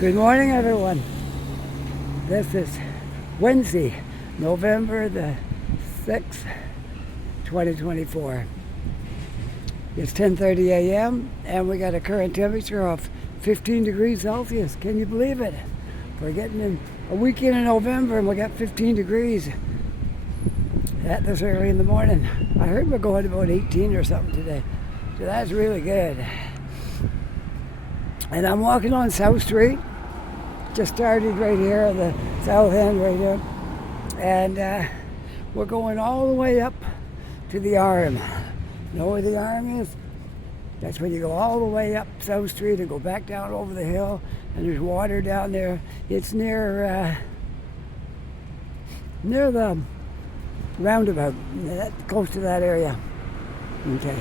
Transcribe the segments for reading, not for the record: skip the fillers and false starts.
Good morning, everyone. This is Wednesday, November the 6th, 2024. It's 10:30 a.m. and we got a current temperature of 15 degrees Celsius. Can you believe it? We're getting in a weekend in November and we got 15 degrees at this early in the morning. I heard we're going about 18 or something today, so that's really good. And I'm walking on South Street. Just started right here at the south end right here. And we're going all the way up to the Arm. You know where the Arm is? That's when you go all the way up South Street and go back down over the hill. And there's water down there. It's near the roundabout, close to that area. Okay.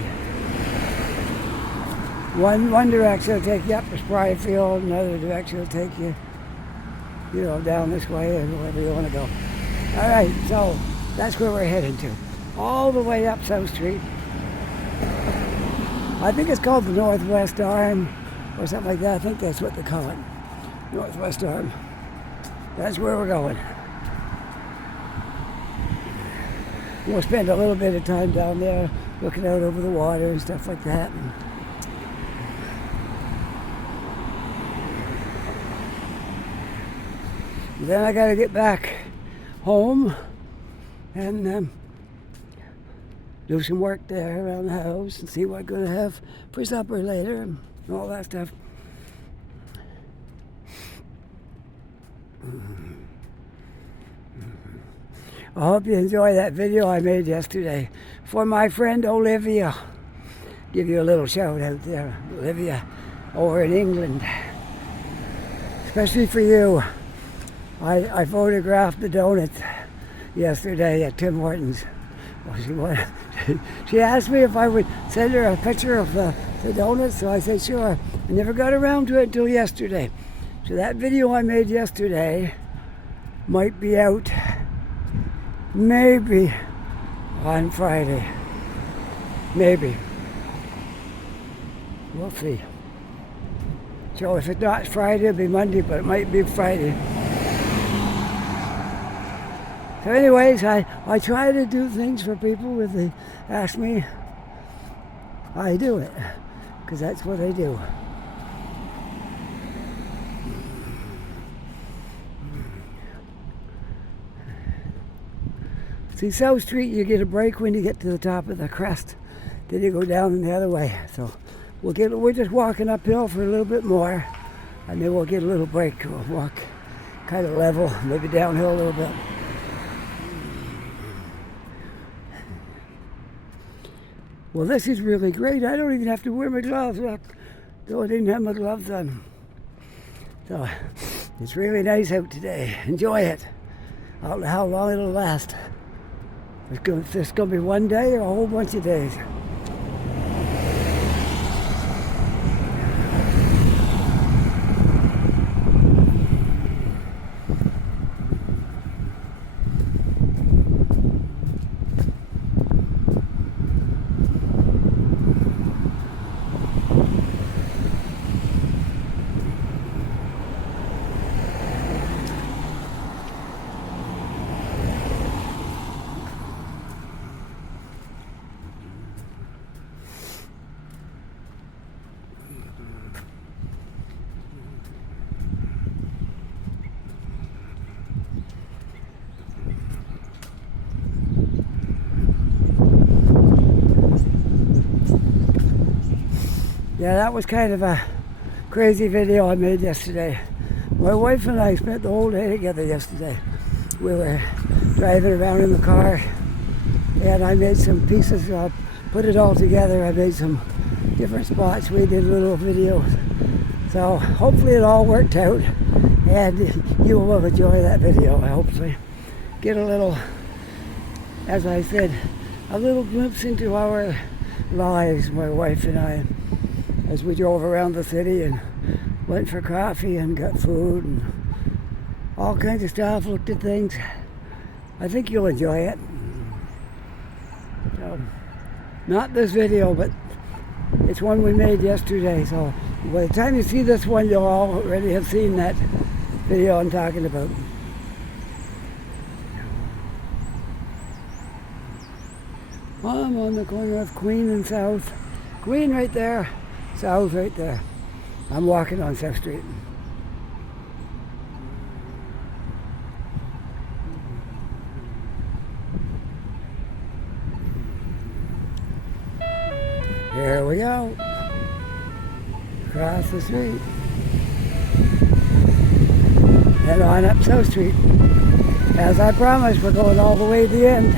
One direction will take you up to Spryfield, another direction will take you, down this way or wherever you want to go. All right, so that's where we're heading to. All the way up South Street. I think it's called the Northwest Arm or something like that. I think that's what they call it. Northwest Arm. That's where we're going. We'll spend a little bit of time down there looking out over the water and stuff like that. Then I got to get back home and do some work there around the house and see what I'm going to have for supper later and all that stuff. I hope you enjoy that video I made yesterday for my friend Olivia. Give you a little shout out there, Olivia, over in England. Especially for you. I photographed the donuts yesterday at Tim Hortons. She asked me if I would send her a picture of the donuts, so I said sure. I never got around to it until yesterday. So that video I made yesterday might be out maybe on Friday. Maybe. We'll see. So if it's not Friday, it'll be Monday, but it might be Friday. So anyways, I try to do things for people when they ask me. I do it, because that's what I do. See, South Street, you get a break when you get to the top of the crest. Then you go down the other way. So we're just walking uphill for a little bit more, and then we'll get a little break. We'll walk kind of level, maybe downhill a little bit. Well, this is really great. I don't even have to wear my gloves. Look, though I didn't have my gloves on. So, it's really nice out today. Enjoy it. I don't know how long it'll last. It's going to be one day or a whole bunch of days. Yeah, that was kind of a crazy video I made yesterday. My wife and I spent the whole day together yesterday. We were driving around in the car and I made some pieces, put it all together. I made some different spots. We did little videos. So hopefully it all worked out and you will enjoy that video. I hopefully get a little, as I said, a little glimpse into our lives, my wife and I, as we drove around the city and went for coffee and got food and all kinds of stuff, looked at things. I think you'll enjoy it. So, not this video, but It's one we made yesterday, so by the time you see this one, you'll already have seen that video I'm talking about. I'm on the corner of Queen and South. Queen right there, South right there. I'm walking on South Street. Here we go. Across the street. Head on up South Street. As I promised, we're going all the way to the end.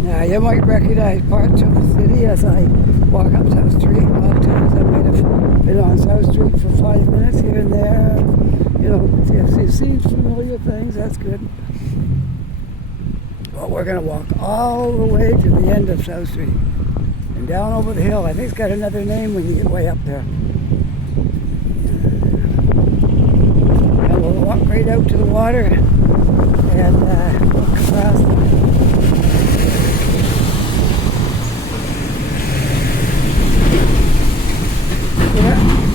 Now you might recognize parts of the city as I walk up South Street. A lot of times I might have been on South Street for 5 minutes here and there. You know, if you see familiar things, that's good. But we're going to walk all the way to the end of South Street and down over the hill. I think it's got another name when you get way up there. And we'll walk right out to the water and walk across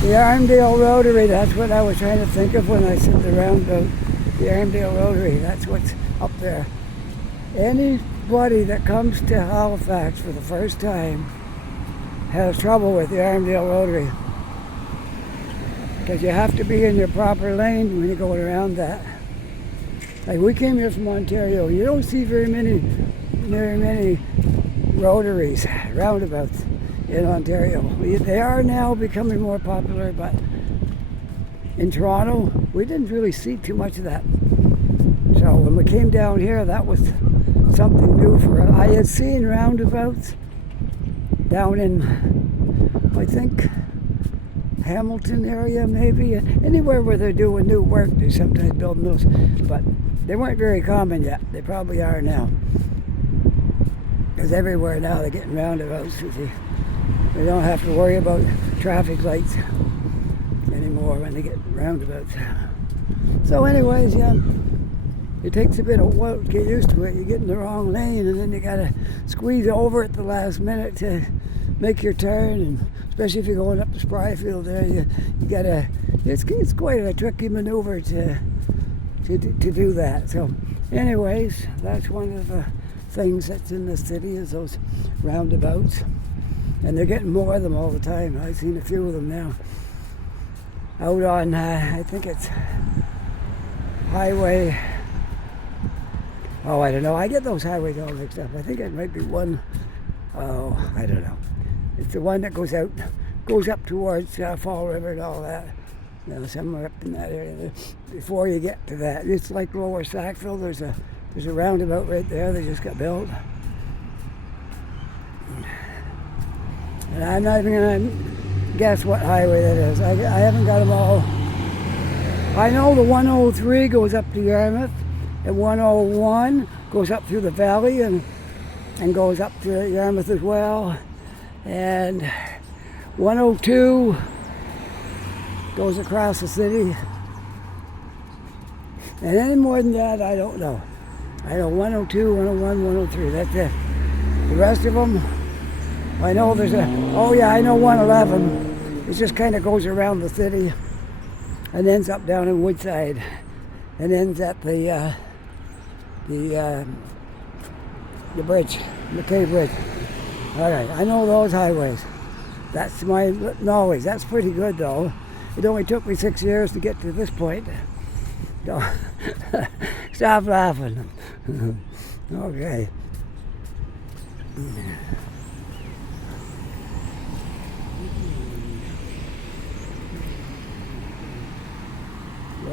the Armdale Rotary. That's what I was trying to think of when I said the roundabout. The Armdale Rotary, that's what's up there. Anybody that comes to Halifax for the first time has trouble with the Armdale Rotary, because you have to be in your proper lane when you're going around that. Like, we came here from Ontario. You don't see very many rotaries, roundabouts in Ontario. They are now becoming more popular, but in Toronto, we didn't really see too much of that. So when we came down here, that was something new for us. I had seen roundabouts down in, I think, Hamilton area, maybe. Anywhere where they're doing new work, they sometimes build those. But they weren't very common yet. They probably are now. Because everywhere now they're getting roundabouts. They don't have to worry about traffic lights anymore when they get roundabouts. So anyways, yeah, it takes a bit of while to get used to it. You get in the wrong lane and then you gotta squeeze over at the last minute to make your turn, and especially if you're going up the Spryfield there, you gotta, it's quite a tricky maneuver to do that. So anyways, that's one of the things that's in the city, is those roundabouts. And they're getting more of them all the time. I've seen a few of them now. Out on, I think it's Highway, I don't know. I get those highways all mixed up. I think it might be one, I don't know. It's the one that goes up towards Fall River and all that. You know, somewhere up in that area there. Before you get to that, it's like Lower Sackville. There's a roundabout right there that just got built. And I'm not even going to guess what highway that is. I haven't got them all. I know the 103 goes up to Yarmouth, and 101 goes up through the valley and goes up to Yarmouth as well. And 102 goes across the city. And any more than that, I don't know. I know 102, 101, 103, that's it. The rest of them, I know there's I know 111. It just kind of goes around the city and ends up down in Woodside and ends at the bridge, McKay Bridge. All right, I know those highways. That's my knowledge. That's pretty good, though. It only took me 6 years to get to this point. Stop laughing. Okay.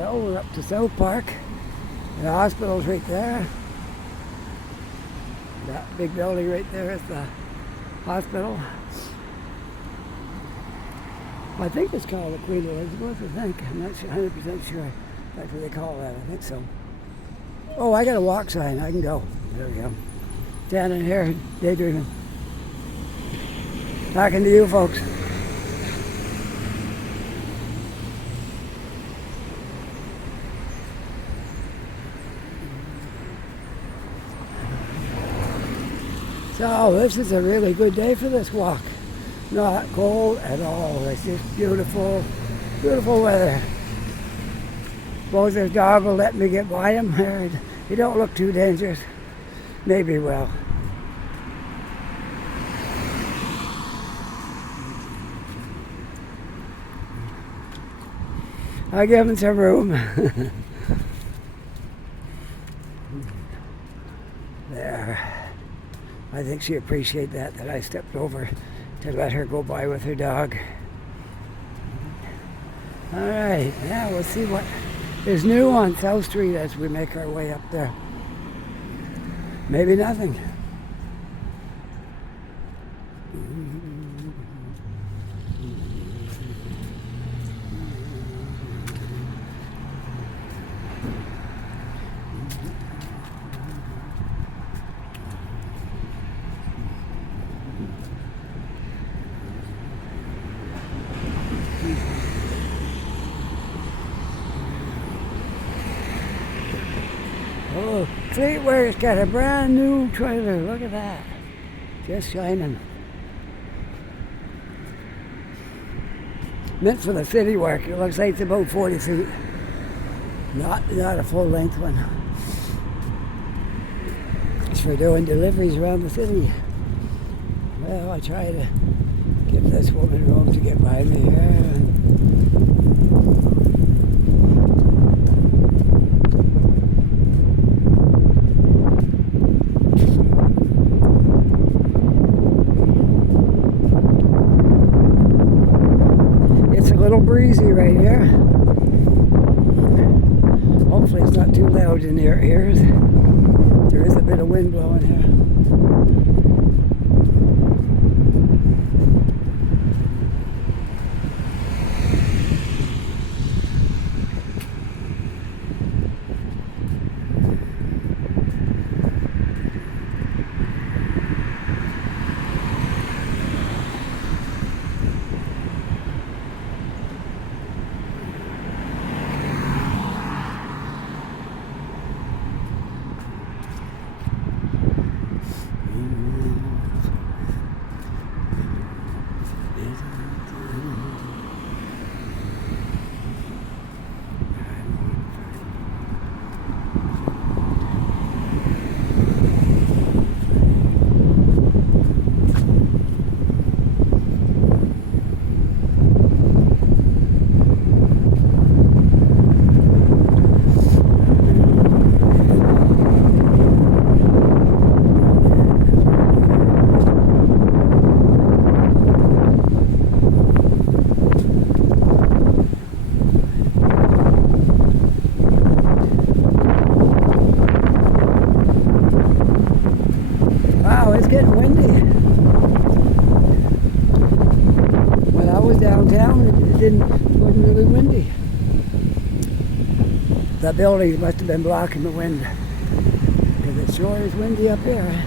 Well, we're up to South Park. The hospital's right there. That big building right there is the hospital. I think it's called the Queen Elizabeth, I think. I'm not 100% sure that's what they call that. I think so. Oh, I got a walk sign. I can go. There we go. Standing here, daydreaming. Talking to you folks. So this is a really good day for this walk. Not cold at all. It's just beautiful, beautiful weather. Suppose this dog will let me get by him. He don't look too dangerous. Maybe he will. I'll give him some room. There. I think she appreciated that I stepped over to let her go by with her dog. All right, now we'll see what is new on South Street as we make our way up there. Maybe nothing. Oh, Fleetware's got a brand new trailer. Look at that. Just shining. Meant for the city work. It looks like it's about 40 feet. Not a full length one. It's for doing deliveries around the city. Well, I try to give this woman room to get by me here. Breezy right here. Hopefully it's not too loud in your ears. There is a bit of wind blowing here. Getting windy. When I was downtown, it wasn't really windy. The buildings must have been blocking the wind, because it sure is windy up here.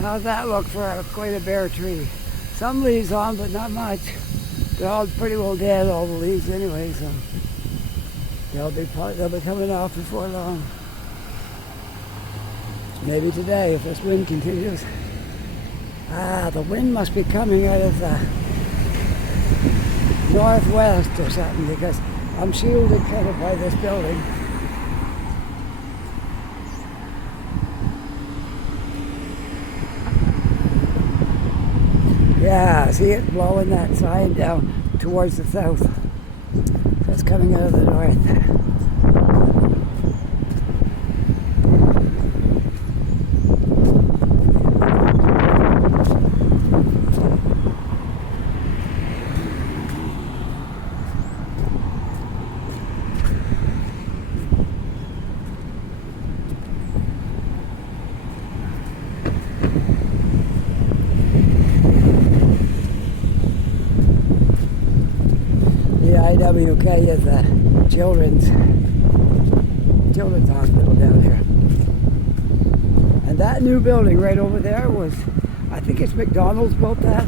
How's that look for quite a bare tree? Some leaves on, but not much. They're all pretty well dead, all the leaves anyway, so. They'll be coming off before long. Maybe today if this wind continues. The wind must be coming out of the northwest or something because I'm shielded kind of by this building. Yeah, see it blowing that sign down towards the south. So it's coming out of the north. IWK is a children's hospital down here. And that new building right over there was, I think it's McDonald's built that.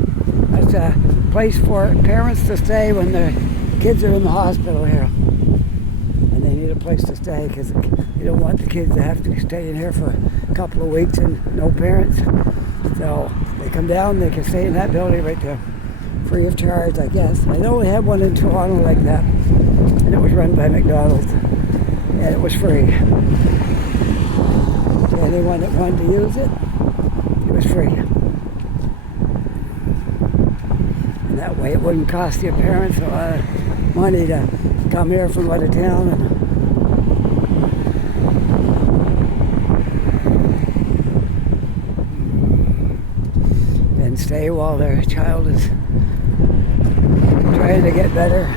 That's a place for parents to stay when their kids are in the hospital here. And they need a place to stay because you don't want the kids to have to stay in here for a couple of weeks and no parents. So they come down, they can stay in that building right there. Free of charge, I guess. I know we had one in Toronto like that, and it was run by McDonald's, and it was free. To anyone that wanted to use it, it was free. And that way it wouldn't cost your parents a lot of money to come here from out of town and stay while their child is trying to get better.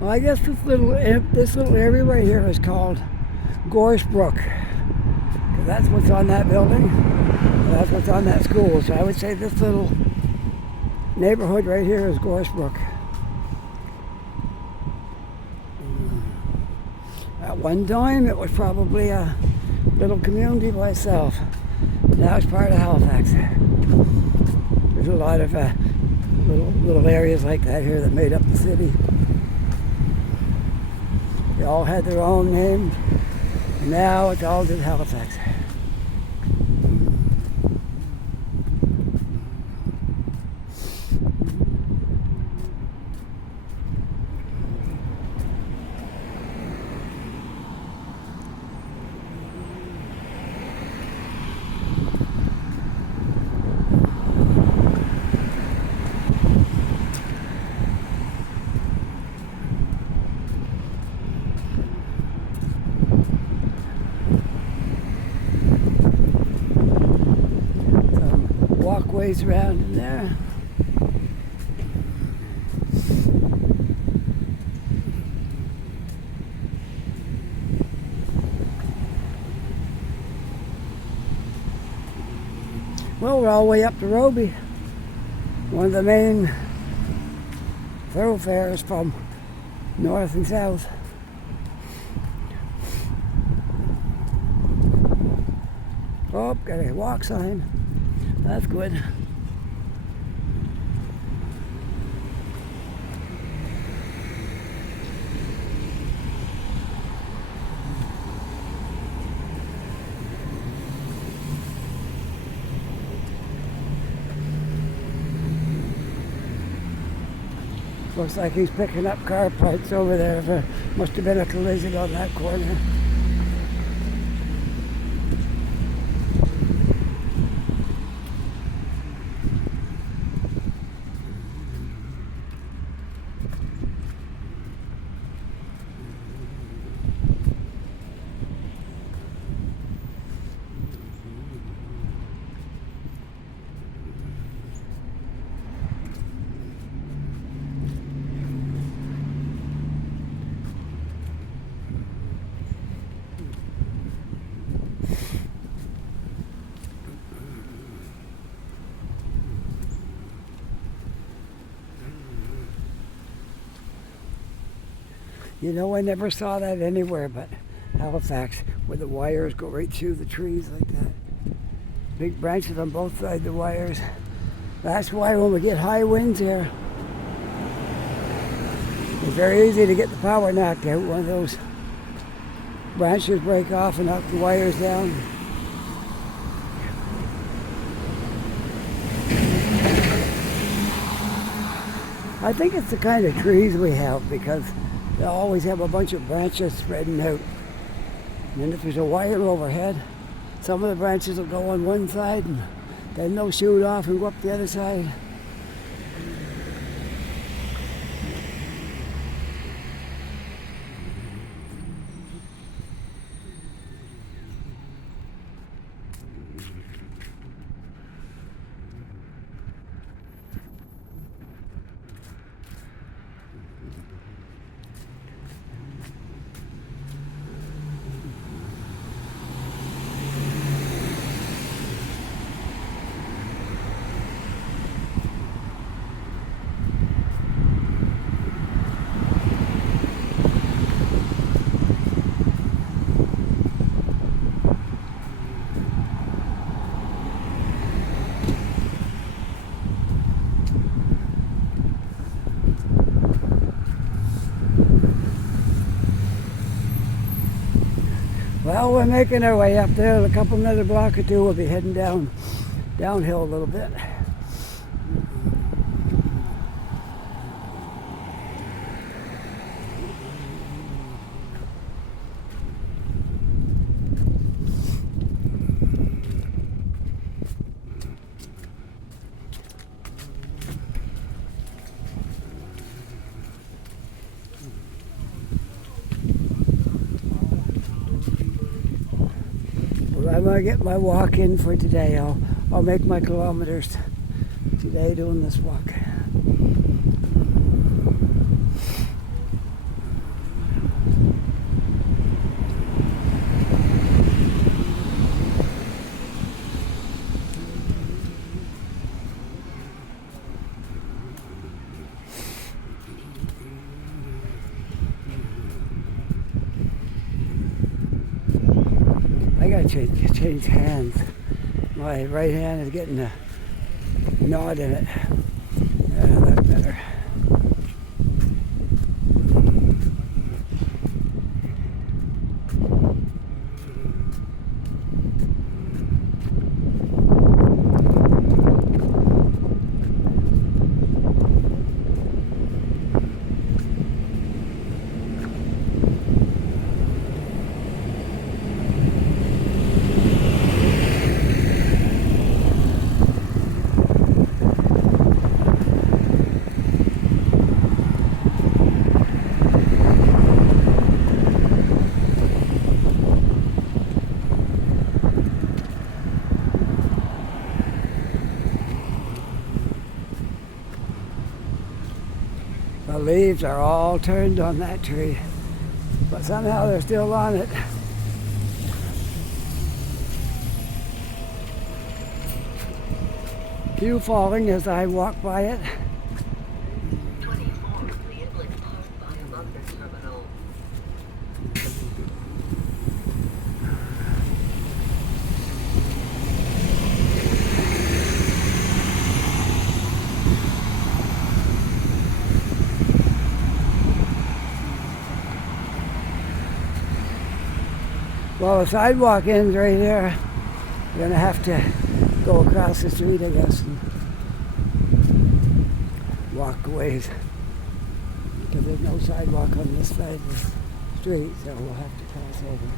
Well, I guess this little area right here is called Gorse Brook. Because that's what's on that building. And that's what's on that school. So I would say this little neighborhood right here is Gorse Brook. At one time, it was probably a little community by itself. Now it's part of Halifax. There's a lot of little areas like that here that made up the city. They all had their own names, and now it's all just Halifax. Walkways around in there. Well, we're all the way up to Roby, one of the main thoroughfares from north and south. Oh, got a walk sign. That's good. Looks like he's picking up car parts over there. There must have been a collision on that corner. You know, I never saw that anywhere but Halifax, where the wires go right through the trees like that. Big branches on both sides of the wires. That's why when we get high winds here, it's very easy to get the power knocked out. One of those branches break off and knock the wires down. I think it's the kind of trees we have because they always have a bunch of branches spreading out. And then if there's a wire overhead, some of the branches will go on one side and then they'll shoot off and go up the other side. Well, we're making our way up there. In a couple another block or two, we'll be heading downhill a little bit. I'm gonna get my walk in for today. I'll make my kilometers today doing this walk. I gotta change hands. My right hand is getting a knot in it. Yeah, that's better. The leaves are all turned on that tree, but somehow they're still on it. Few falling as I walk by it. 24, the Inland Park by London Terminal. Well, the sidewalk ends right here. We're gonna have to go across the street, I guess, and walk a ways. Because there's no sidewalk on this side of the street, so we'll have to pass over.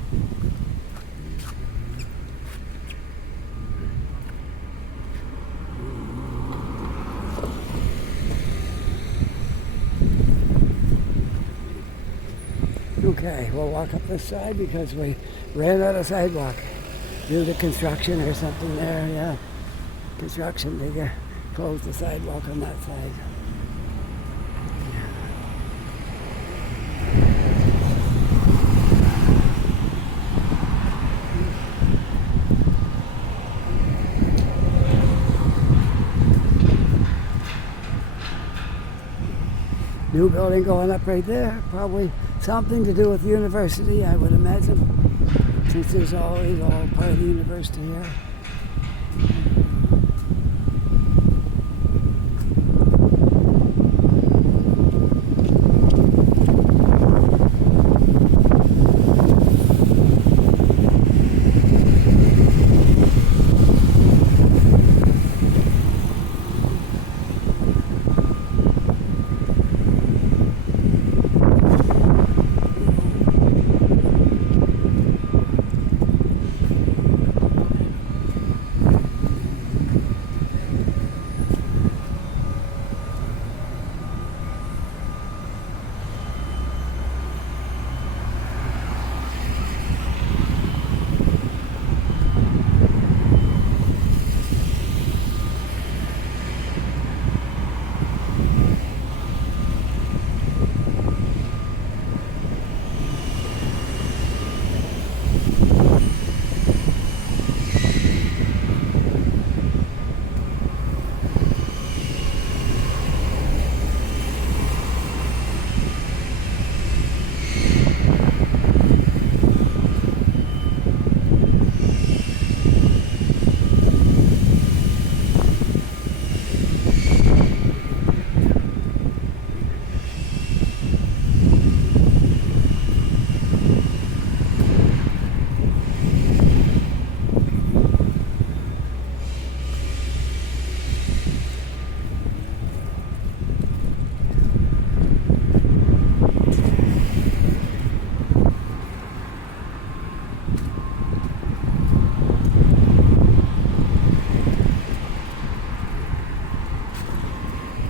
Okay, we'll walk up this side because we ran out of sidewalk due to construction or something there, yeah. Construction, they closed the sidewalk on that side. New building going up right there. Probably something to do with the university, I would imagine, since there's always all part of the university here.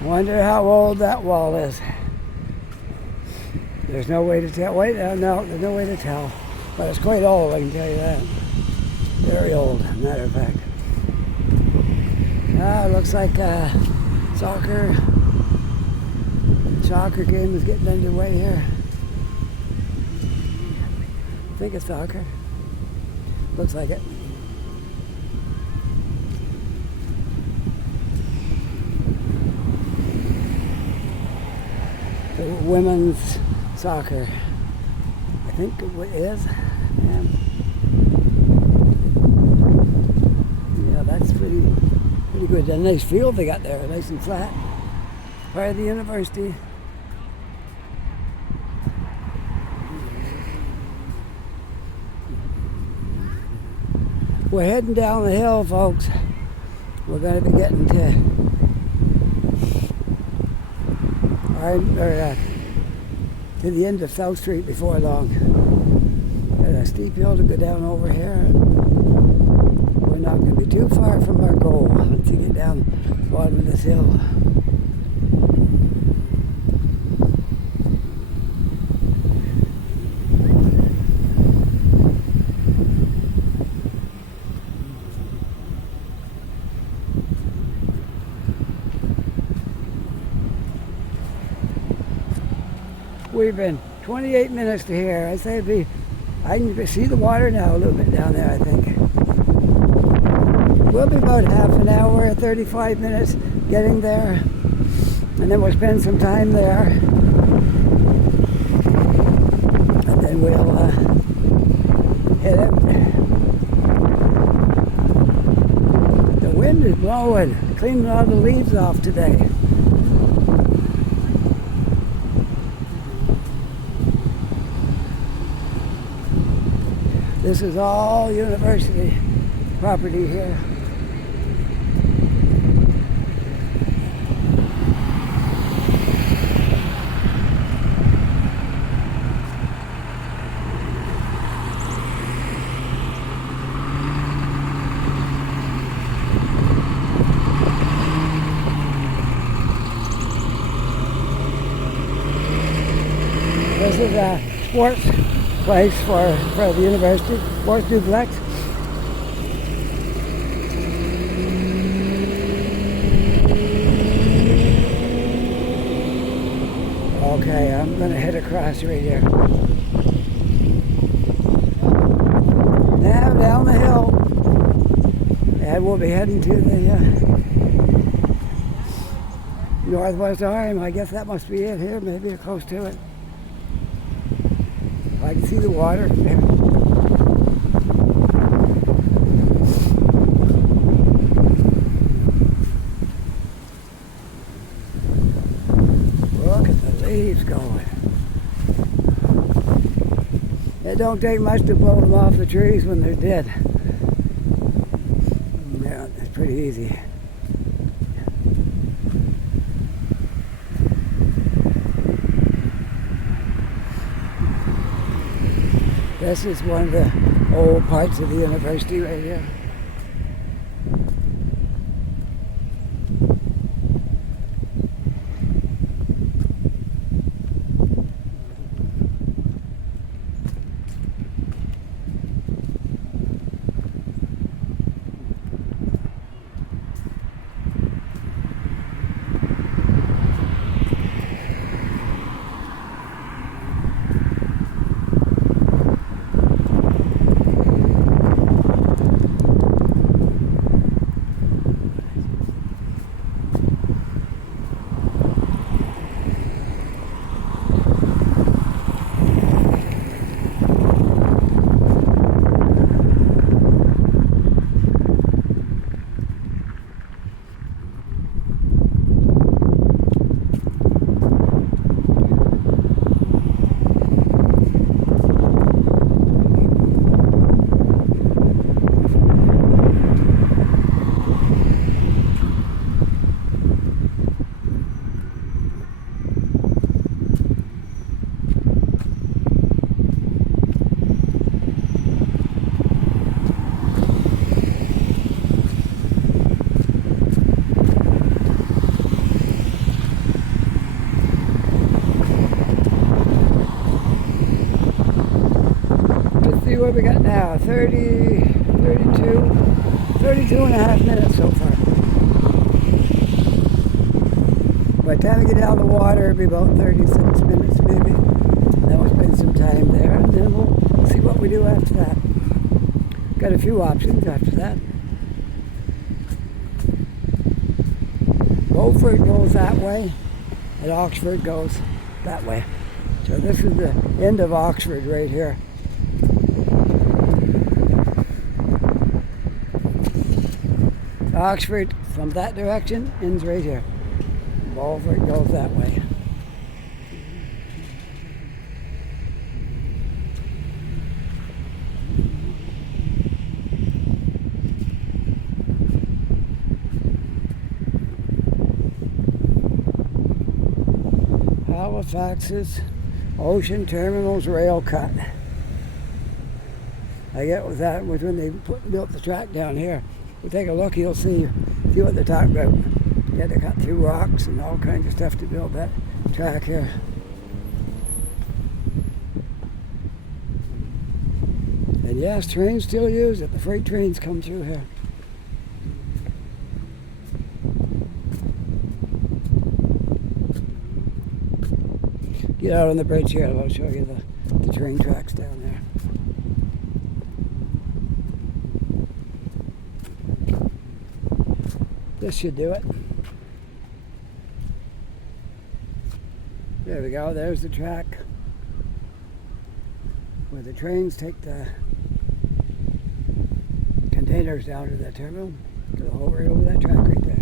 Wonder how old that wall is. There's no way to tell. Wait, no, there's no way to tell. But it's quite old, I can tell you that. Very old, matter of fact. It looks like soccer game is getting underway here. I think it's soccer. Looks like it. The women's soccer, I think it is. Yeah, that's pretty good. A nice field they got there, nice and flat. Part of the university. We're heading down the hill, folks. We're going to be getting to the end of South Street before long. Got a steep hill to go down over here. We're not going to be too far from our goal once you get down the bottom of this hill. We've been 28 minutes to here. I say I can see the water now a little bit down there, I think. We'll be about half an hour, 35 minutes getting there. And then we'll spend some time there. And then we'll hit it. The wind is blowing, cleaning all the leaves off today. This is all university property here. This is a sports place for the university, sports duplex. Okay, I'm going to head across right here. Now down the hill, and we'll be heading to the Northwest Arm, I guess that must be it here, maybe close to it. I can see the water from there. Look at the leaves going. It don't take much to blow them off the trees when they're dead. Yeah, it's pretty easy. This is one of the old parts of the university right here. What we got now, 32 and a half minutes so far. By the time we get out of the water, it'll be about 36 minutes maybe. Then we'll spend some time there, and then we'll see what we do after that. Got a few options after that. Beaufort goes that way, and Oxford goes that way. So this is the end of Oxford right here. Oxford from that direction ends right here. Beaufort goes that way. Halifax's Ocean Terminals Rail Cut. I get with that was when they built the track down here. If you take a look, you'll see what they're talking about. You had to cut through rocks and all kinds of stuff to build that track here. And yes, trains still use it. The freight trains come through here. Get out on the bridge here and I'll show you the train tracks down there. This should do it. There we go, there's the track where the trains take the containers down to the terminal. Go right over that track right there.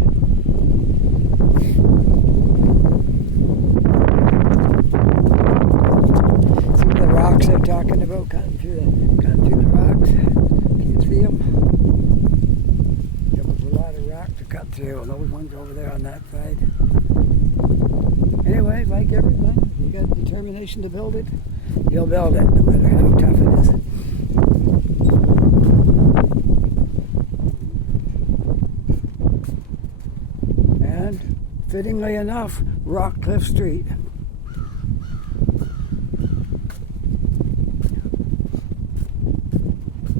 See the rocks they're talking about, cutting through the rocks. Can you see them? To cut through, and those ones over there on that side. Anyway, like everything, you got determination to build it, you'll build it, no matter how tough it is. And, fittingly enough, Rockcliffe Street.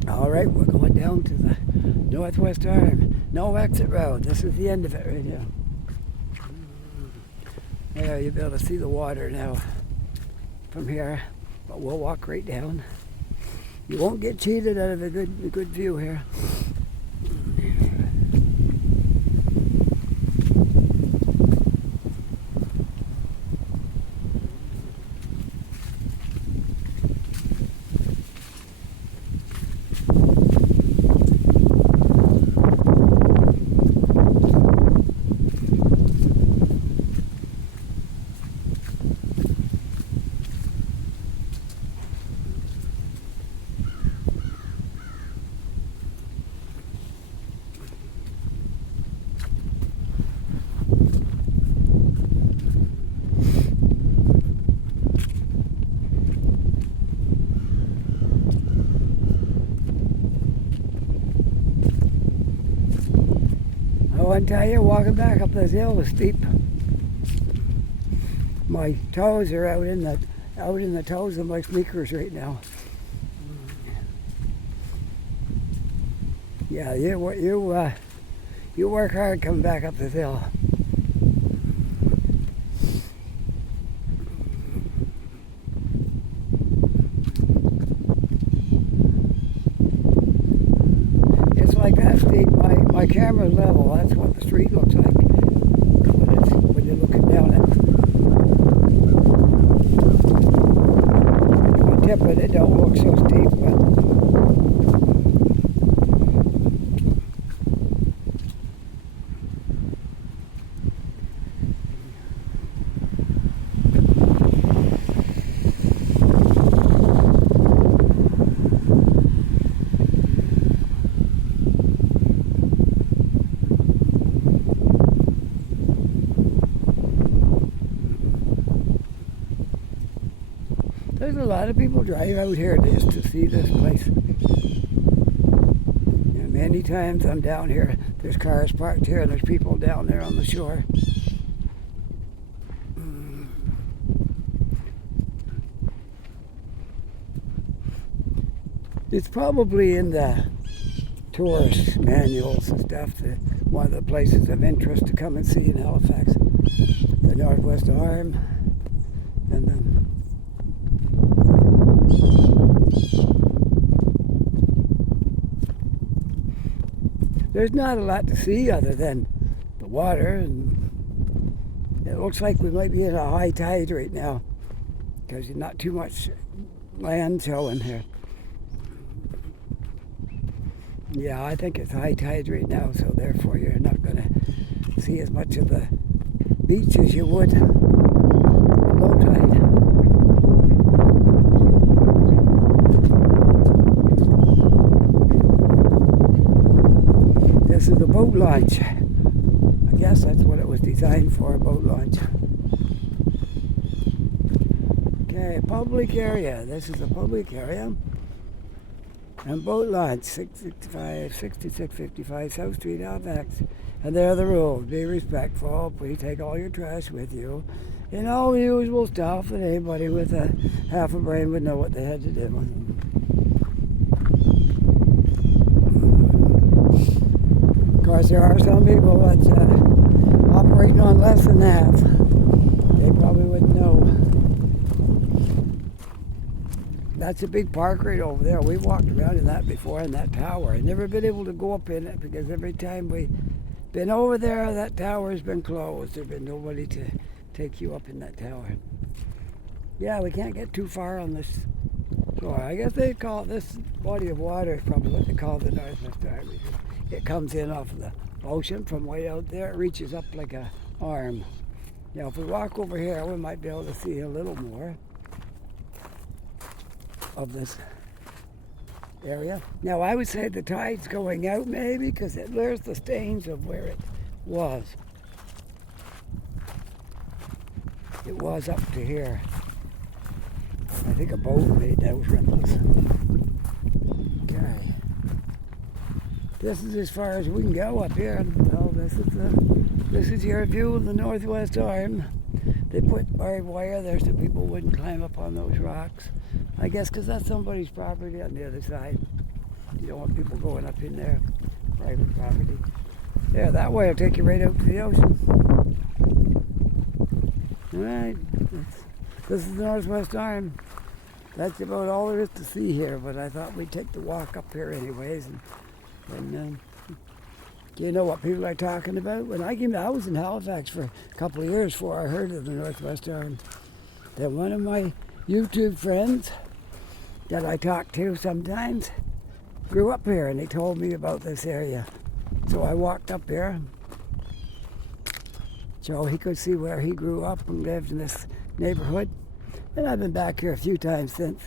Alright, we're going down to the Northwest Arm. No exit road. This is the end of it right here. There, you'll be able to see the water now from here. But we'll walk right down. You won't get cheated out of a good view here. want to tell you, walking back up this hill was steep. My toes are out in the toes of my sneakers right now. Yeah, you work hard coming back up this hill. It's like that steep. My camera's level. That's what the street looks like when you're looking down it. If I tip it, it don't look so steep, but. There's a lot of people drive out here just to see this place. And many times I'm down here, there's cars parked here and there's people down there on the shore. It's probably in the tourist manuals and stuff, one of the places of interest to come and see in Halifax. The Northwest Arm and the there's not a lot to see other than the water, and it looks like we might be at a high tide right now because there's not too much land showing here. Yeah, I think it's high tide right now, so therefore you're not going to see as much of the beach as you would low tide. This is a boat launch. I guess that's what it was designed for, a boat launch. Okay, public area. This is a public area. And boat launch, 6655 South Street, Halifax. And there are the rules. Be respectful. Please take all your trash with you. And all the usual stuff that anybody with a half a brain would know what they had to do. Of course, there are some people that's operating on less than that. They probably wouldn't know. That's a big park right over there. We walked around in that before, in that tower. I've never been able to go up in it because every time we've been over there, that tower has been closed. There's been nobody to take you up in that tower. Yeah, we can't get too far on this shore. I guess they call it, this body of water is probably what they call the Northwest Arm. It comes in off of the ocean from way out there. It reaches up like an arm. Now, if we walk over here, we might be able to see a little more of this area. Now, I would say the tide's going out maybe because there's the stains of where it was. It was up to here. I think a boat made those ripples. Okay. This is as far as we can go up here. Well, this is your view of the Northwest Arm. They put barbed wire there so people wouldn't climb up on those rocks. I guess because that's somebody's property on the other side. You don't want people going up in there. Private property. Yeah, that way will take you right out to the ocean. Alright. This is the Northwest Arm. That's about all there is to see here, but I thought we'd take the walk up here anyways. And do you know what people are talking about? When I came, I was in Halifax for a couple of years before I heard of the Northwest Arm. Then one of my YouTube friends that I talk to sometimes grew up here, and he told me about this area. So I walked up here so he could see where he grew up and lived in this neighborhood. And I've been back here a few times since.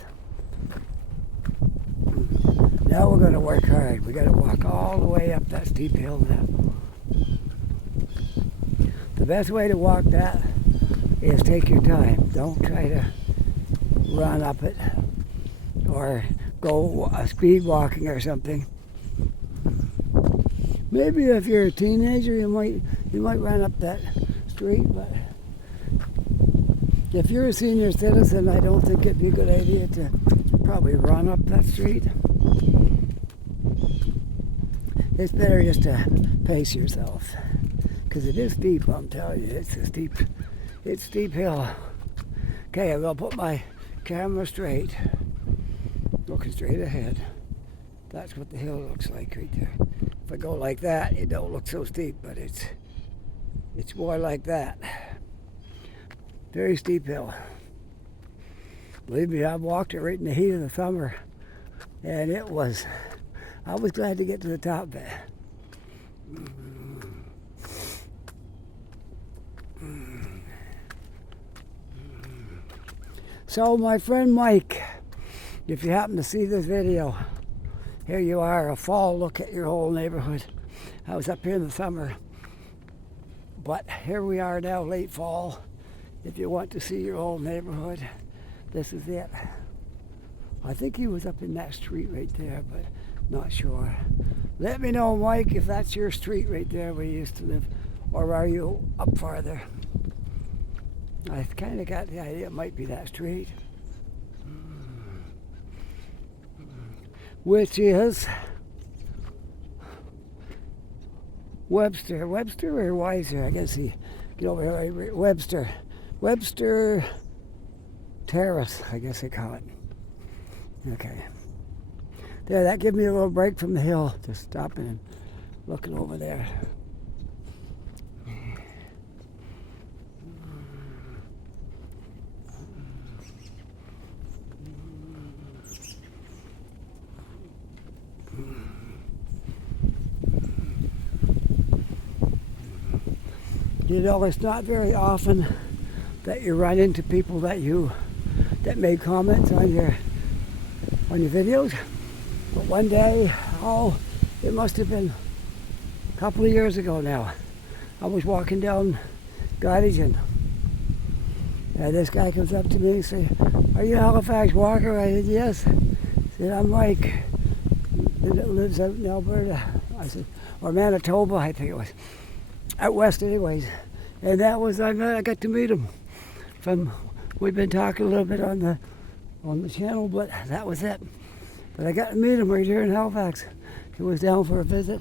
Now we're going to work hard. We got to walk all the way up that steep hill now. The best way to walk that is take your time. Don't try to run up it or go speed walking or something. Maybe if you're a teenager, you might run up that street, but if you're a senior citizen, I don't think it'd be a good idea to probably run up that street. It's better just to pace yourself, because it is steep. I'm telling you, it's steep hill. Okay, I'm gonna put my camera straight, looking straight ahead. That's what the hill looks like right there. If I go like that, it don't look so steep, but it's more like that. Very steep hill. Believe me, I've walked it right in the heat of the summer, and I was glad to get to the top of it. So my friend Mike, if you happen to see this video, here you are, a fall look at your whole neighborhood. I was up here in the summer, but here we are now, late fall. If you want to see your whole neighborhood, this is it. I think he was up in that street right there, but not sure. Let me know, Mike, if that's your street right there where you used to live, or are you up farther? I kind of got the idea it might be that street. Which is Webster or Weiser? I guess he get over here. Webster Terrace, I guess they call it. Okay. There, that gives me a little break from the hill, just stopping and looking over there. You know, it's not very often that you run into people that made comments on your videos. But one day, it must have been a couple of years ago now. I was walking down Gottingen, and this guy comes up to me and says, "Are you Halifax Walker?" I said, "Yes." He said, "I'm Mike, that lives out in Alberta." I said, or Manitoba, I think it was. Out west anyways. And that was, I got to meet him. We've been talking a little bit on the channel, but that was it. But I got to meet him right here in Halifax. He was down for a visit.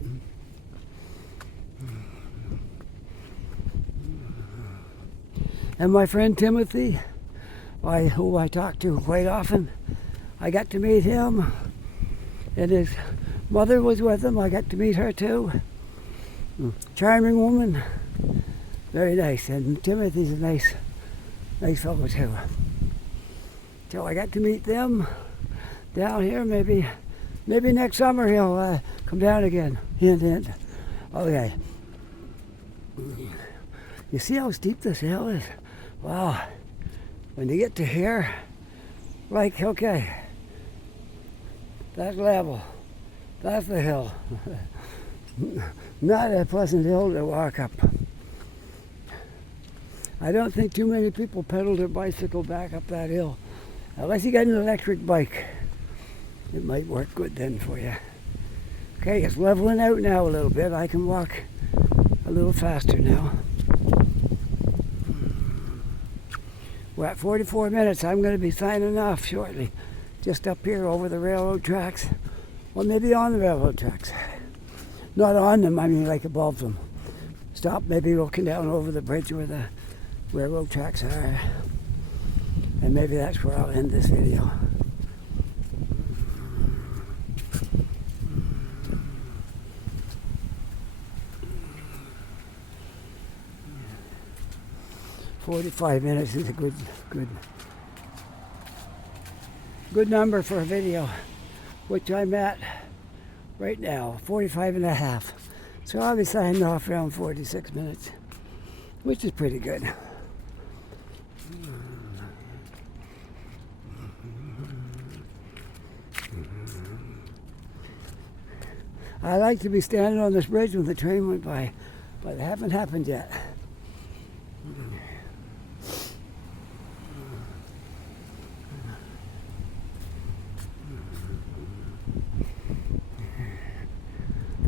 And my friend Timothy, who I talk to quite often, I got to meet him. And his mother was with him. I got to meet her too. Charming woman, very nice, and Timothy's a nice fellow too. So I got to meet them down here. Maybe next summer he'll come down again. Hint, hint. Okay. You see how steep this hill is? Wow. When you get to here, like, okay, that's level. That's the hill. Not a pleasant hill to walk up. I don't think too many people pedal their bicycle back up that hill. Unless you got an electric bike. It might work good then for you. Okay, it's leveling out now a little bit. I can walk a little faster now. We're at 44 minutes. I'm going to be signing off shortly. Just up here over the railroad tracks. Or maybe on the railroad tracks. Not on them, I mean like above them. Stop maybe looking down over the bridge where the railroad tracks are. And maybe that's where I'll end this video. "45 minutes is a good number for a video, which I'm at right now, 45 and a half. So I'll be signing off around 46 minutes, which is pretty good. I like to be standing on this bridge when the train went by, but it hasn't happened yet.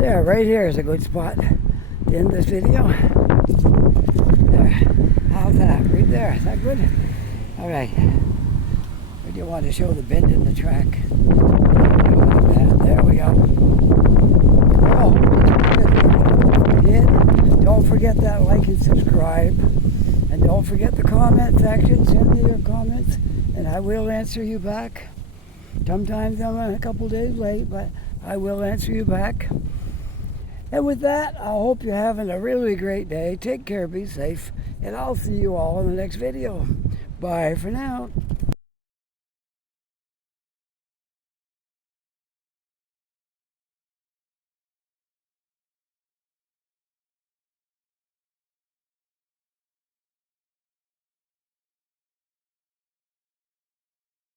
There, right here is a good spot to end this video. There. How's that? Right there. Is that good? All right. I do want to show the bend in the track. There we go. Oh, don't forget that like and subscribe. And don't forget the comment section. Send me your comments and I will answer you back. Sometimes I'm a couple days late, but I will answer you back. And with that, I hope you're having a really great day. Take care, be safe, and I'll see you all in the next video. Bye for now.